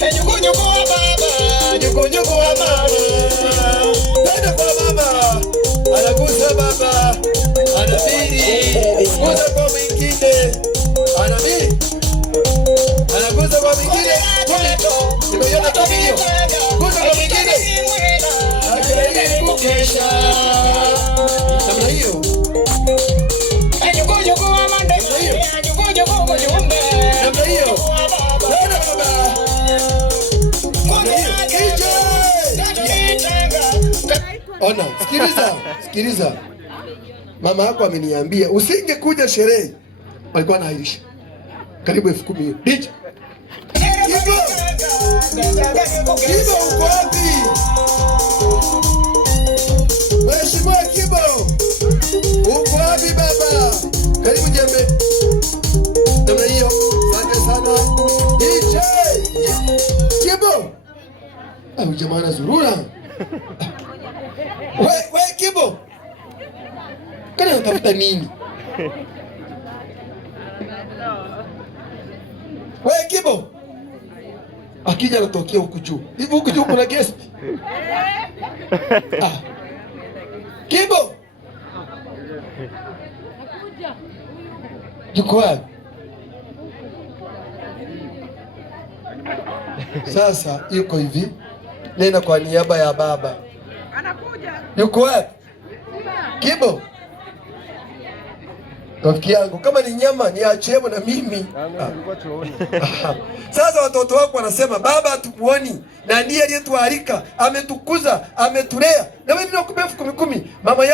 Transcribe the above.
Nyuku wa baba, nyuku wa mama. Nenda kwa mama, anagusa baba, anabiri, gusa kwa mwingine, anabiri, anagusa kwa mwingine, nimeiona tabio, gusa kwa mwingine, akili kukesha, namna hiyo. Nyuku wa mande, nyuku mjumbe, namna hiyo. Nenda baba. Ona, sikiliza. Mama yako ameniambia usingekuja sherehe. Walikuwa anaahirisha. Karibu 10,000. DJ. Kibo uko wapi? Mheshimiwa Kibo. Uko wapi baba? Karibu jembe. Namna hiyo. Asante sana. DJ. Kibo. Au jamaa zurura. We Kibo. Kana unatafuta nini? We Kibo. Akija anatokea huku juu. Hivi huku juu kuna guest. Kibo. Yuko wapi? Sasa yuko hivi. Nena kwa niaba ya baba. Anakuja. Yuko wapi? Kibo. Rafiki yangu, kama ni nyama niachie na mimi. Sasa watoto wako wanasema baba hatukuoni na ndiye aliyetualika, ametukuza, ametulea. Na wewe ndio kupefu 10,000. Mama